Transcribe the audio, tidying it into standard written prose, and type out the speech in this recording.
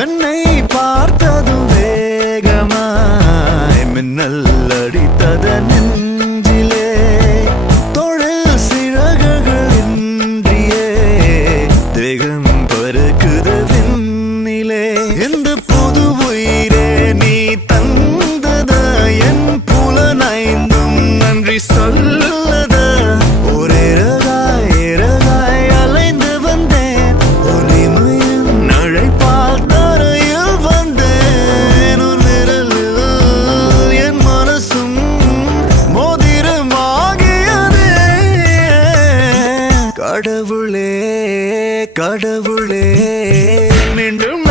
கண்ணை பார்த்ததும் வேகமாய் மின்னல் அடித்தத நெஞ்சிலே தொழில் சிறகுகள் இன்றியே தேகம் பறக்குது விண்ணிலே இந்த புது உயிரே நீ தந்தத என் புலனைந்தும் நன்றி சொல்லத ஒரே ரகாய் அலைந்து வந்தேன் ஒளிமையின் நழைப்பால் தரையில் வந்தேன் ஒரு நிழலில் என் மனசும் மோதிரமாகியதே கடவுளே கடவுளே மீண்டும்